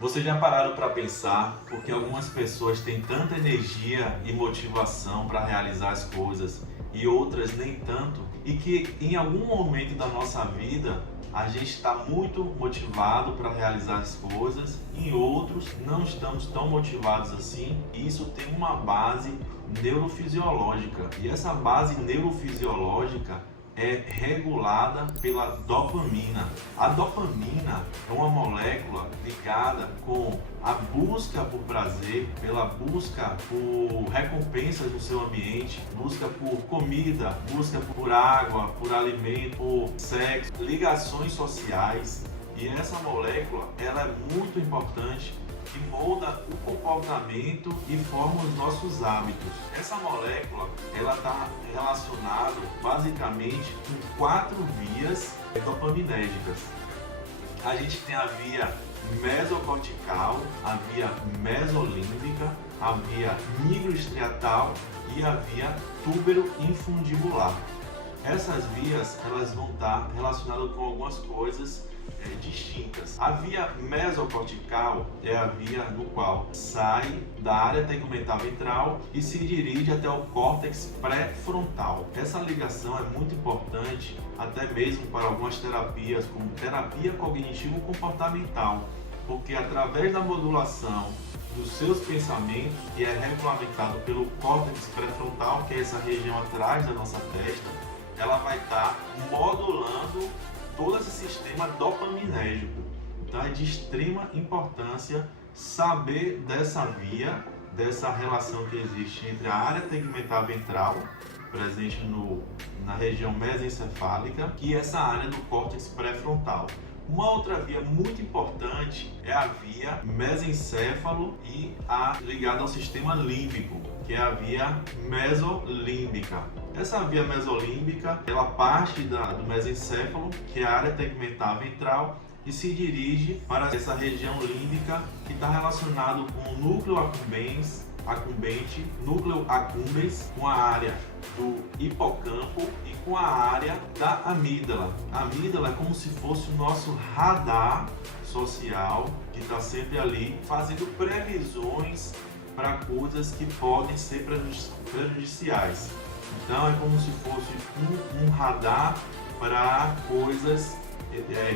Vocês já pararam para pensar porque algumas pessoas têm tanta energia e motivação para realizar as coisas e outras nem tanto? E que em algum momento da nossa vida a gente está muito motivado para realizar as coisas, em outros não estamos tão motivados assim, e isso tem uma base neurofisiológica. E essa base neurofisiológica é regulada pela dopamina. A dopamina é uma molécula ligada com a busca por prazer, pela busca por recompensas no seu ambiente, busca por comida, busca por água, por alimento, por sexo, ligações sociais. E essa molécula, ela é muito importante, que molda o comportamento e forma os nossos hábitos. Essa molécula, ela está relacionada basicamente com 4 vias dopaminérgicas. A gente tem a via mesocortical, a via mesolímbica, a via nigroestriatal e a via túbero-infundibular. Essas vias, elas vão estar relacionadas com algumas coisas distintas. A via mesocortical é a via no qual sai da área tegumental ventral e se dirige até o córtex pré-frontal. Essa ligação é muito importante até mesmo para algumas terapias, como terapia cognitivo-comportamental, porque através da modulação dos seus pensamentos, que é regulamentado pelo córtex pré-frontal, que é essa região atrás da nossa testa, ela vai estar modulando todo esse sistema dopaminérgico. Então é de extrema importância saber dessa via, dessa relação que existe entre a área tegumental ventral, presente na região mesencefálica, e essa área do córtex pré-frontal. Uma outra via muito importante é a via mesencéfalo e a ligada ao sistema límbico, que é a via mesolímbica. Essa via mesolímbica, ela parte do mesencéfalo, que é a área tegumental ventral, e se dirige para essa região límbica, que está relacionado com o núcleo accumbente, núcleo accumbens, com a área do hipocampo e com a área da amígdala. A amígdala é como se fosse o nosso radar social, que está sempre ali fazendo previsões para coisas que podem ser prejudiciais. Então é como se fosse um radar para coisas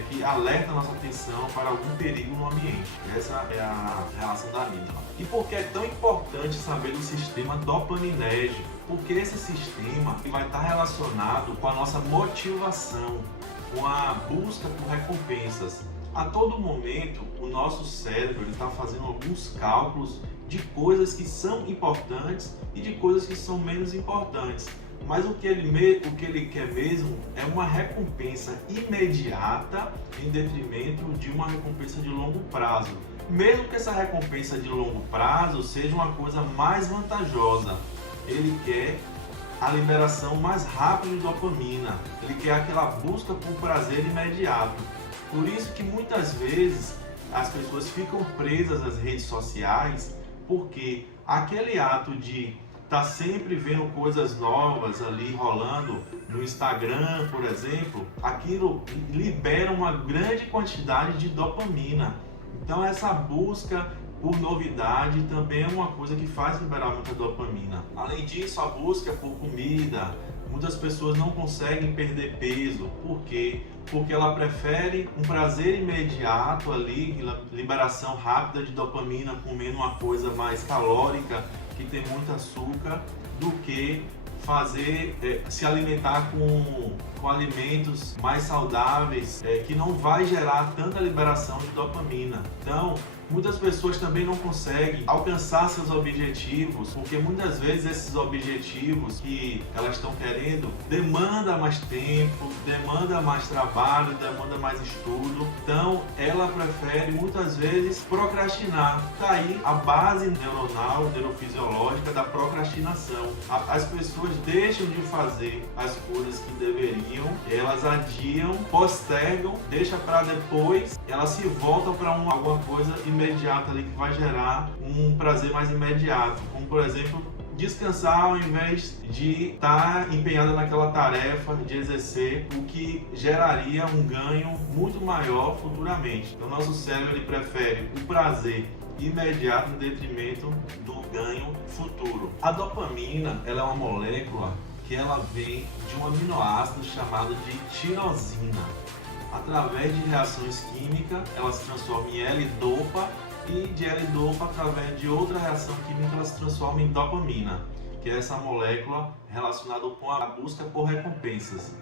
que alertam a nossa atenção para algum perigo no ambiente. Essa é a relação da amígdala. E por que é tão importante saber do sistema dopaminérgico? Porque esse sistema vai estar relacionado com a nossa motivação, com a busca por recompensas. A todo momento, o nosso cérebro está fazendo alguns cálculos de coisas que são importantes e de coisas que são menos importantes. Mas o que ele quer mesmo é uma recompensa imediata em detrimento de uma recompensa de longo prazo. Mesmo que essa recompensa de longo prazo seja uma coisa mais vantajosa, ele quer a liberação mais rápida de dopamina, ele quer aquela busca por prazer imediato. Por isso que muitas vezes as pessoas ficam presas às redes sociais, porque aquele ato de estar sempre vendo coisas novas ali rolando no Instagram, por exemplo, aquilo libera uma grande quantidade de dopamina. Então essa busca por novidade também é uma coisa que faz liberar muita dopamina. Além disso, a busca por comida, muitas pessoas não conseguem perder peso. Por quê? Porque ela prefere um prazer imediato ali, liberação rápida de dopamina, comendo uma coisa mais calórica, que tem muito açúcar, do que se alimentar com alimentos mais saudáveis, que não vai gerar tanta liberação de dopamina. Então, muitas pessoas também não conseguem alcançar seus objetivos, porque muitas vezes esses objetivos que elas estão querendo demanda mais tempo, demanda mais trabalho, demanda mais estudo. Então, ela prefere muitas vezes procrastinar. Tá aí a base neuronal, neurofisiológica da procrastinação. As pessoas deixam de fazer as coisas que deveriam, elas adiam, postergam, deixam para depois, elas se voltam para alguma coisa imediata ali que vai gerar um prazer mais imediato, como por exemplo descansar ao invés de estar empenhada naquela tarefa de exercer, o que geraria um ganho muito maior futuramente. Então, nosso cérebro ele prefere o prazer imediato em detrimento do ganho futuro. A dopamina ela é uma molécula que ela vem de um aminoácido chamado de tirosina. Através de reações químicas, ela se transforma em L-dopa e de L-dopa, através de outra reação química, ela se transforma em dopamina, que é essa molécula relacionada com a busca por recompensas.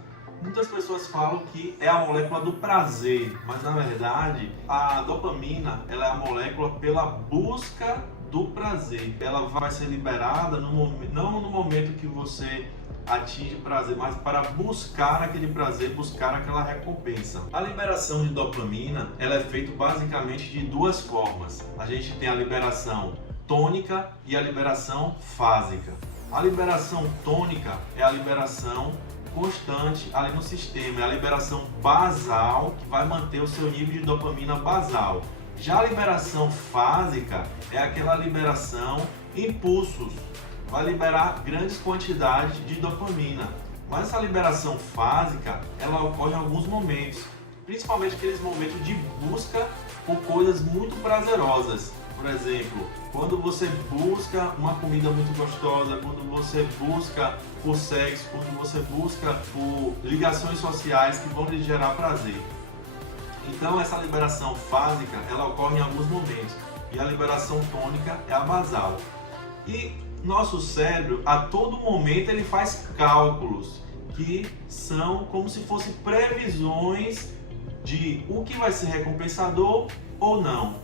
Muitas pessoas falam que é a molécula do prazer, mas na verdade a dopamina ela é a molécula pela busca do prazer. Ela vai ser liberada não no momento que você atinge prazer, mas para buscar aquele prazer, buscar aquela recompensa. A liberação de dopamina ela é feita basicamente de duas formas. A gente tem a liberação tônica e a liberação fásica. A liberação tônica é a liberação constante ali no sistema, é a liberação basal que vai manter o seu nível de dopamina basal. Já a liberação fásica é aquela liberação impulsos, vai liberar grandes quantidades de dopamina. Mas essa liberação fásica, ela ocorre em alguns momentos, principalmente aqueles momentos de busca por coisas muito prazerosas. Por exemplo, quando você busca uma comida muito gostosa, quando você busca por sexo, quando você busca por ligações sociais que vão lhe gerar prazer. Então essa liberação fásica, ela ocorre em alguns momentos, e a liberação tônica é a basal. E nosso cérebro, a todo momento, ele faz cálculos que são como se fossem previsões de o que vai ser recompensador ou não.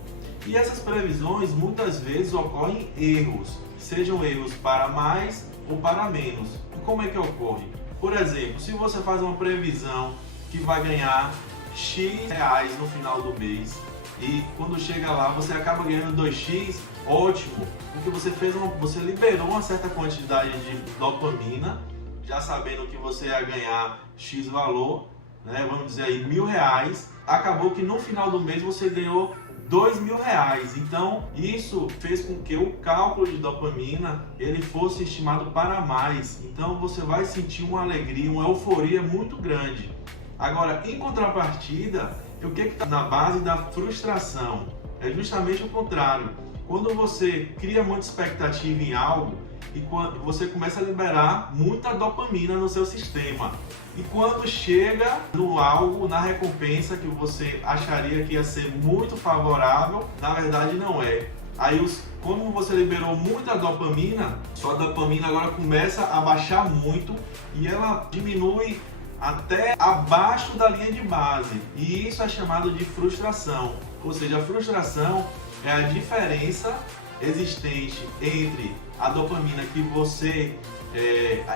E essas previsões muitas vezes ocorrem erros, sejam erros para mais ou para menos. E como é que ocorre? Por exemplo, se você faz uma previsão que vai ganhar X reais no final do mês e quando chega lá você acaba ganhando 2x, ótimo, porque você liberou uma certa quantidade de dopamina, já sabendo que você ia ganhar X valor, né? Vamos dizer aí R$1.000, acabou que no final do mês você ganhou R$2.000. Então isso fez com que o cálculo de dopamina ele fosse estimado para mais. Então você vai sentir uma alegria, uma euforia muito grande. Agora, em contrapartida, o que está na base da frustração? É justamente o contrário. Quando você cria muita expectativa em algo e quando você começa a liberar muita dopamina no seu sistema. E quando chega no algo, na recompensa que você acharia que ia ser muito favorável, na verdade não é. Aí, como você liberou muita dopamina, sua dopamina agora começa a baixar muito e ela diminui até abaixo da linha de base. E isso é chamado de frustração. Ou seja, a frustração é a diferença existente entre a dopamina que você,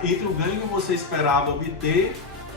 entre o ganho que você esperava obter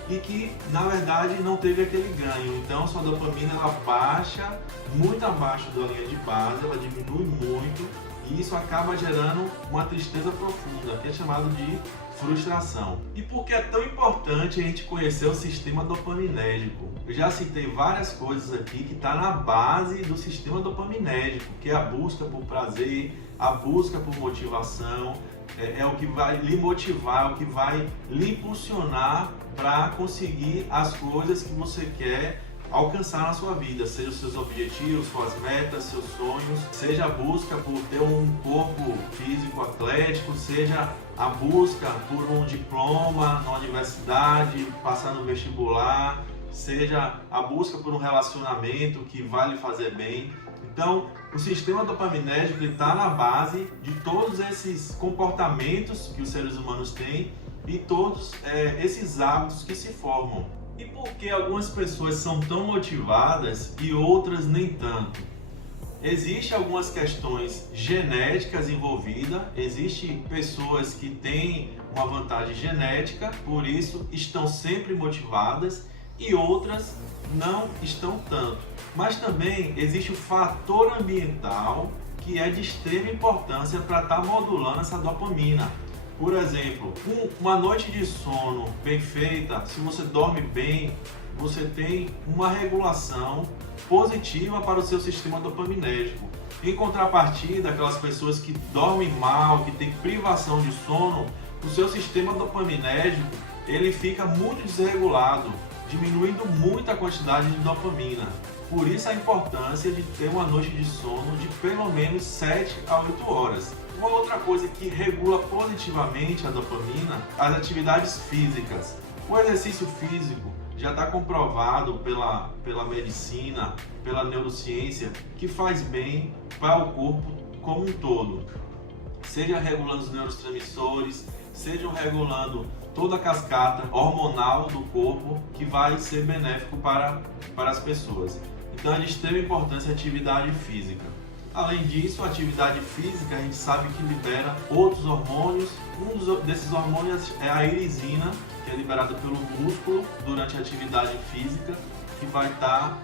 e que na verdade não teve aquele ganho. Então sua dopamina ela baixa muito abaixo da linha de base, ela diminui muito e isso acaba gerando uma tristeza profunda, que é chamado de frustração. E por que é tão importante a gente conhecer o sistema dopaminérgico? Eu já citei várias coisas aqui que está na base do sistema dopaminérgico, que é a busca por prazer, a busca por motivação, é o que vai lhe motivar, é o que vai lhe impulsionar para conseguir as coisas que você quer alcançar na sua vida, seja os seus objetivos, suas metas, seus sonhos, seja a busca por ter um corpo físico atlético, seja a busca por um diploma na universidade, passar no vestibular, seja a busca por um relacionamento que vai lhe fazer bem. Então, o sistema dopaminérgico está na base de todos esses comportamentos que os seres humanos têm e todos esses hábitos que se formam. E por que algumas pessoas são tão motivadas e outras nem tanto? Existem algumas questões genéticas envolvidas, existem pessoas que têm uma vantagem genética, por isso estão sempre motivadas, e outras não estão tanto. Mas também existe o fator ambiental que é de extrema importância para estar modulando essa dopamina. Por exemplo, uma noite de sono bem feita, se você dorme bem, você tem uma regulação positiva para o seu sistema dopaminérgico. Em contrapartida, aquelas pessoas que dormem mal, que têm privação de sono, o seu sistema dopaminérgico ele fica muito desregulado, diminuindo muito a quantidade de dopamina. Por isso a importância de ter uma noite de sono de pelo menos 7 a 8 horas. Uma outra coisa que regula positivamente a dopamina, as atividades físicas. O exercício físico já está comprovado pela medicina, pela neurociência, que faz bem para o corpo como um todo. Seja regulando os neurotransmissores, seja regulando toda a cascata hormonal do corpo, que vai ser benéfico para as pessoas. Então é de extrema importância a atividade física. Além disso, a atividade física a gente sabe que libera outros hormônios. Um desses hormônios é a irisina, que é liberada pelo músculo durante a atividade física, que vai estar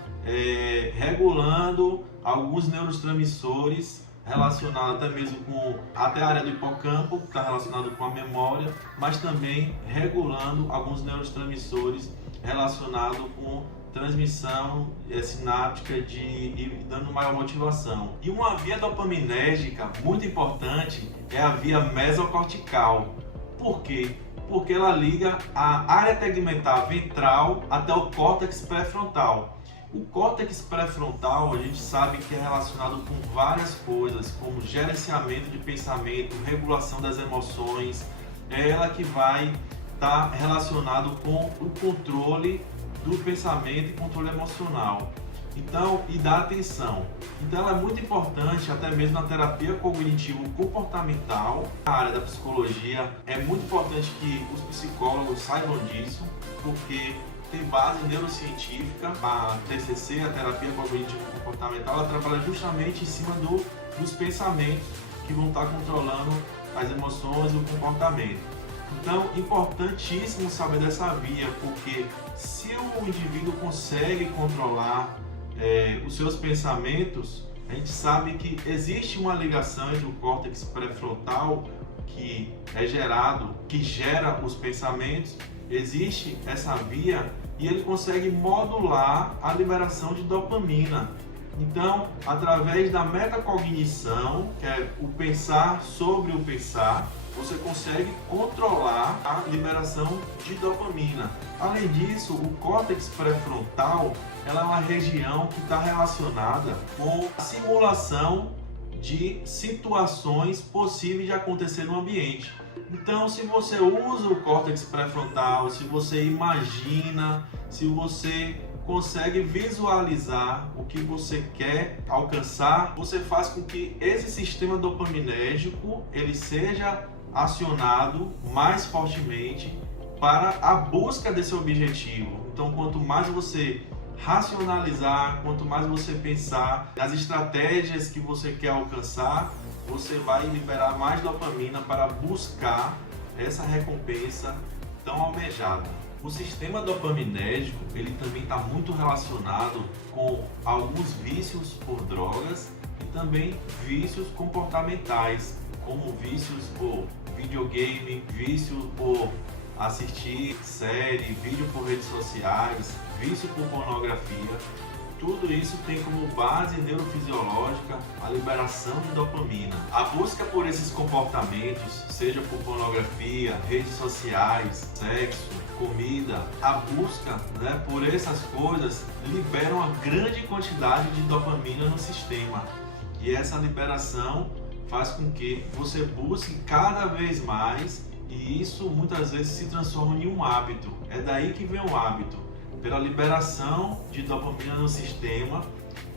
regulando alguns neurotransmissores relacionados até mesmo com até a área do hipocampo, que está relacionado com a memória, mas também regulando alguns neurotransmissores relacionados com transmissão sináptica e dando maior motivação. E uma via dopaminérgica muito importante é a via mesocortical. Por quê? Porque ela liga a área tegmentar ventral até o córtex pré-frontal. O córtex pré-frontal a gente sabe que é relacionado com várias coisas, como gerenciamento de pensamento, regulação das emoções. É ela que vai estar relacionado com o controle do pensamento e controle emocional. Então, e da atenção. Então ela é muito importante até mesmo na terapia cognitivo-comportamental. Na área da psicologia é muito importante que os psicólogos saibam disso, porque tem base neurocientífica. A TCC, a terapia cognitivo-comportamental, ela trabalha justamente em cima dos pensamentos que vão estar controlando as emoções e o comportamento. Então, importantíssimo saber dessa via, porque se o indivíduo consegue controlar os seus pensamentos, a gente sabe que existe uma ligação entre o córtex pré-frontal, que é gerado, que gera os pensamentos, existe essa via e ele consegue modular a liberação de dopamina. Então, através da metacognição, que é o pensar sobre o pensar, você consegue controlar a liberação de dopamina. Além disso, o córtex pré-frontal ela é uma região que está relacionada com a simulação de situações possíveis de acontecer no ambiente. Então, se você usa o córtex pré-frontal, se você imagina, se você consegue visualizar o que você quer alcançar, você faz com que esse sistema dopaminérgico ele seja acionado mais fortemente para a busca desse objetivo. Então, quanto mais você racionalizar, quanto mais você pensar nas estratégias que você quer alcançar, você vai liberar mais dopamina para buscar essa recompensa tão almejada. O sistema dopaminérgico ele também está muito relacionado com alguns vícios por drogas e também vícios comportamentais, como vícios por videogame, vício por assistir série, vídeo por redes sociais, vício por pornografia. Tudo isso tem como base neurofisiológica a liberação de dopamina. A busca por esses comportamentos, seja por pornografia, redes sociais, sexo, comida, a busca por essas coisas libera uma grande quantidade de dopamina no sistema. E essa liberação faz com que você busque cada vez mais e isso muitas vezes se transforma em um hábito. É daí que vem o hábito. Pela liberação de dopamina no sistema,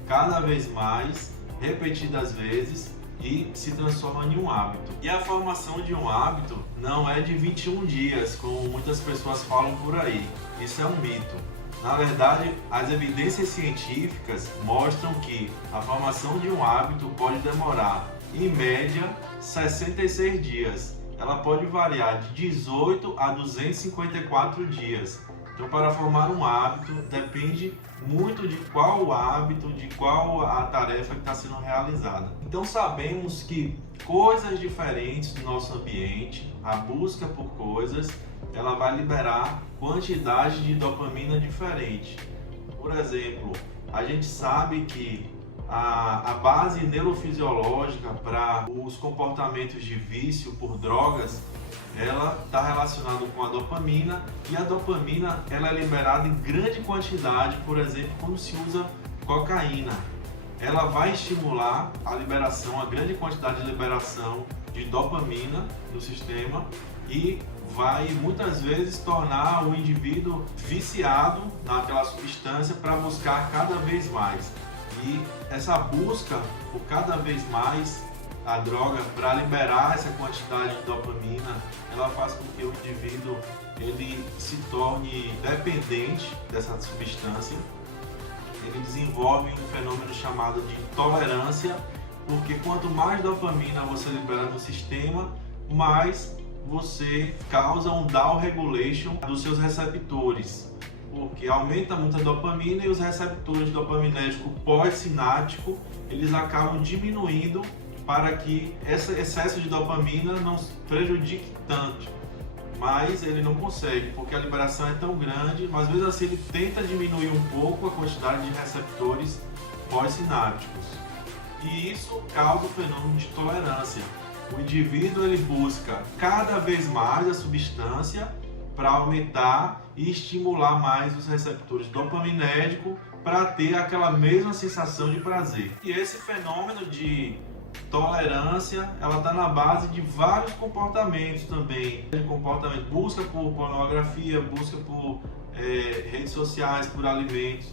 cada vez mais, repetidas vezes, e se transforma em um hábito. E a formação de um hábito não é de 21 dias, como muitas pessoas falam por aí. Isso é um mito. Na verdade, as evidências científicas mostram que a formação de um hábito pode demorar, em média, 66 dias. Ela pode variar de 18 a 254 dias. Então, para formar um hábito, depende muito de qual o hábito, de qual a tarefa que está sendo realizada. Então sabemos que coisas diferentes do nosso ambiente, a busca por coisas, ela vai liberar quantidade de dopamina diferente. Por exemplo, a gente sabe que a base neurofisiológica para os comportamentos de vício por drogas, ela está relacionada com a dopamina, e a dopamina ela é liberada em grande quantidade, por exemplo, quando se usa cocaína. Ela vai estimular a liberação, a grande quantidade de liberação de dopamina no sistema e vai muitas vezes tornar o indivíduo viciado naquela substância para buscar cada vez mais. E essa busca por cada vez mais a droga para liberar essa quantidade de dopamina, ela faz com que o indivíduo ele se torne dependente dessa substância. Ele desenvolve um fenômeno chamado de tolerância, porque quanto mais dopamina você libera no sistema, mais você causa um down regulation dos seus receptores, porque aumenta muito a dopamina e os receptores dopaminérgico pós-sináptico eles acabam diminuindo para que esse excesso de dopamina não prejudique tanto, mas ele não consegue, porque a liberação é tão grande, mas mesmo assim ele tenta diminuir um pouco a quantidade de receptores pós-sinápticos, e isso causa o fenômeno de tolerância. O indivíduo ele busca cada vez mais a substância para aumentar e estimular mais os receptores dopaminérgicos para ter aquela mesma sensação de prazer. E esse fenômeno de tolerância, ela está na base de vários comportamentos também. Comportamento, busca por pornografia, busca por redes sociais, por alimentos.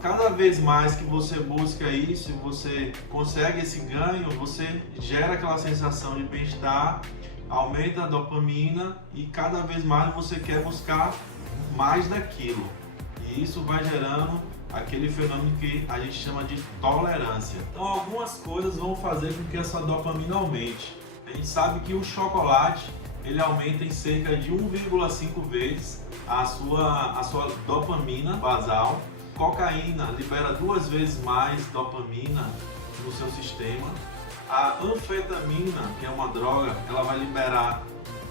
Cada vez mais que você busca isso, você consegue esse ganho, você gera aquela sensação de bem-estar, aumenta a dopamina e cada vez mais você quer buscar mais daquilo. E isso vai gerando aquele fenômeno que a gente chama de tolerância. Então algumas coisas vão fazer com que essa dopamina aumente. A gente sabe que o chocolate ele aumenta em cerca de 1,5 vezes a sua dopamina basal. Cocaína libera 2 vezes mais dopamina no seu sistema. A anfetamina, que é uma droga, ela vai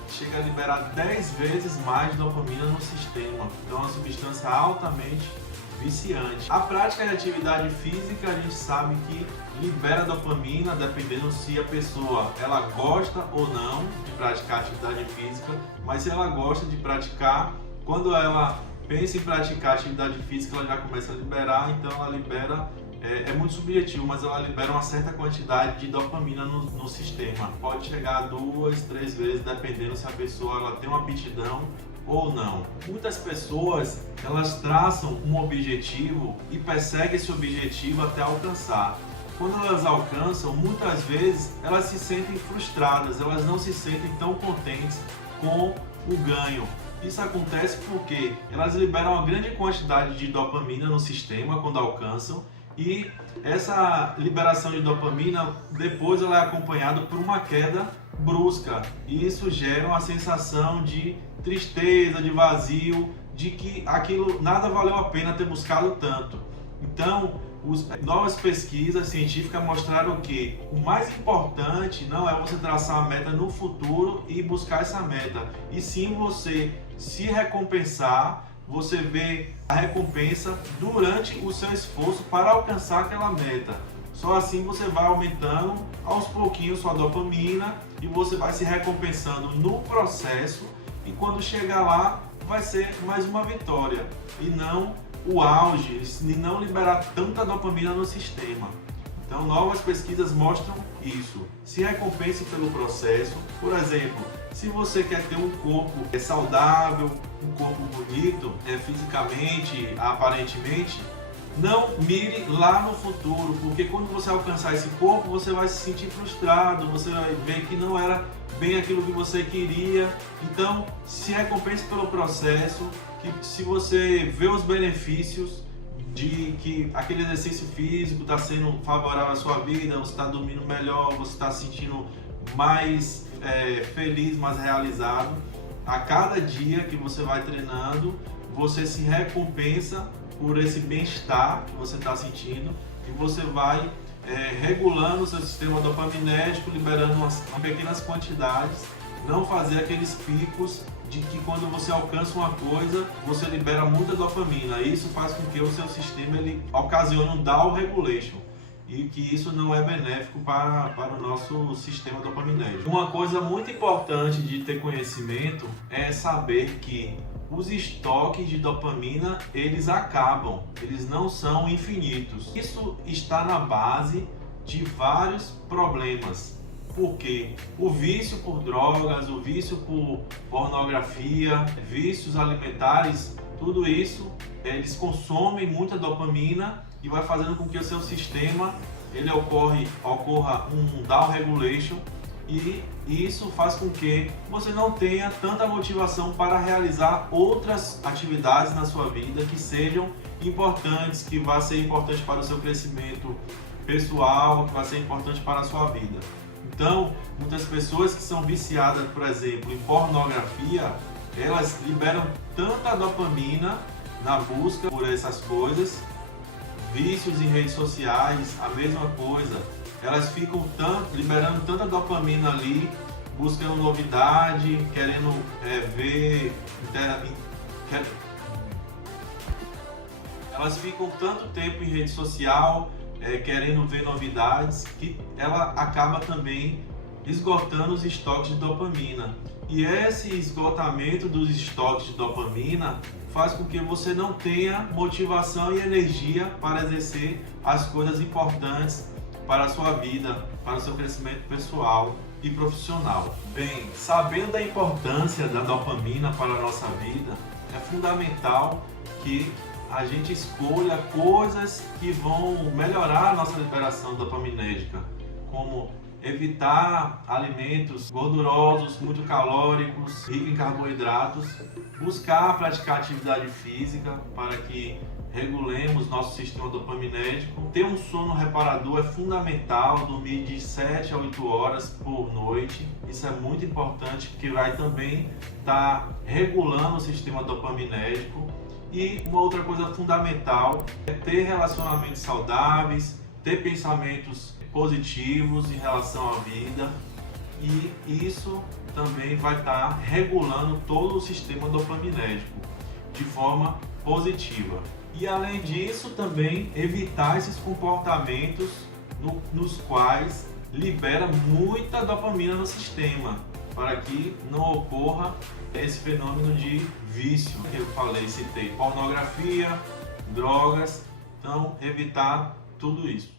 chega a liberar 10 vezes mais dopamina no sistema. Então é uma substância altamente viciante. A prática de atividade física, a gente sabe que libera dopamina dependendo se a pessoa ela gosta ou não de praticar atividade física, mas se ela gosta de praticar, quando ela pensa em praticar atividade física, ela já começa a liberar, então ela libera, é muito subjetivo, mas ela libera uma certa quantidade de dopamina no sistema. Pode chegar a 2, 3 vezes, dependendo se a pessoa ela tem uma aptidão ou não. Muitas pessoas, elas traçam um objetivo e perseguem esse objetivo até alcançar. Quando elas alcançam, muitas vezes elas se sentem frustradas, elas não se sentem tão contentes com o ganho. Isso acontece porque elas liberam uma grande quantidade de dopamina no sistema quando alcançam, e essa liberação de dopamina depois ela é acompanhada por uma queda brusca, e isso gera uma sensação de tristeza, de vazio, de que aquilo nada valeu a pena ter buscado tanto. Então, novas pesquisas científicas mostraram que o mais importante não é você traçar a meta no futuro e buscar essa meta, e sim você se recompensar, você vê a recompensa durante o seu esforço para alcançar aquela meta. Só assim você vai aumentando aos pouquinhos sua dopamina e você vai se recompensando no processo, e quando chegar lá vai ser mais uma vitória e não o auge, e não liberar tanta dopamina no sistema. Então novas pesquisas mostram isso. Se recompense pelo processo. Por exemplo, se você quer ter um corpo saudável, um corpo bonito, fisicamente, aparentemente, não mire lá no futuro, porque quando você alcançar esse corpo, você vai se sentir frustrado, você vai ver que não era bem aquilo que você queria. Então, se recompense pelo processo, que se você vê os benefícios de que aquele exercício físico está sendo favorável à sua vida, você está dormindo melhor, você está se sentindo mais feliz, mais realizado. A cada dia que você vai treinando, você se recompensa por esse bem-estar que você está sentindo e você vai regulando o seu sistema dopaminérgico, liberando em pequenas quantidades, não fazer aqueles picos de que quando você alcança uma coisa, você libera muita dopamina. Isso faz com que o seu sistema ele ocasione um down regulation e que isso não é benéfico para o nosso sistema dopaminérgico. Uma coisa muito importante de ter conhecimento é saber que os estoques de dopamina, eles acabam, eles não são infinitos. Isso está na base de vários problemas, porque o vício por drogas, o vício por pornografia, vícios alimentares, tudo isso, eles consomem muita dopamina e vai fazendo com que o seu sistema ele ocorra um down regulation e isso faz com que você não tenha tanta motivação para realizar outras atividades na sua vida que sejam importantes, que vai ser importante para o seu crescimento pessoal, que vai ser importante para a sua vida. Então, muitas pessoas que são viciadas, por exemplo, em pornografia, elas liberam tanta dopamina na busca por essas coisas. Vícios em redes sociais, a mesma coisa. Elas ficam liberando tanta dopamina ali, buscando novidade, querendo ver. Elas ficam tanto tempo em rede social, querendo ver novidades, que ela acaba também esgotando os estoques de dopamina. E esse esgotamento dos estoques de dopamina faz com que você não tenha motivação e energia para exercer as coisas importantes para a sua vida, para o seu crescimento pessoal e profissional. Bem, sabendo da importância da dopamina para a nossa vida, é fundamental que a gente escolha coisas que vão melhorar a nossa liberação dopaminérgica, como evitar alimentos gordurosos, muito calóricos, ricos em carboidratos, buscar praticar atividade física para que regulemos nosso sistema dopaminérgico. Ter um sono reparador é fundamental, dormir de 7 a 8 horas por noite. Isso é muito importante porque vai também estar regulando o sistema dopaminérgico. E uma outra coisa fundamental é ter relacionamentos saudáveis, ter pensamentos positivos em relação à vida, e isso também vai estar regulando todo o sistema dopaminérgico de forma positiva. E além disso, também evitar esses comportamentos nos quais libera muita dopamina no sistema, para que não ocorra esse fenômeno de vício que eu citei pornografia, drogas. Então, evitar tudo isso.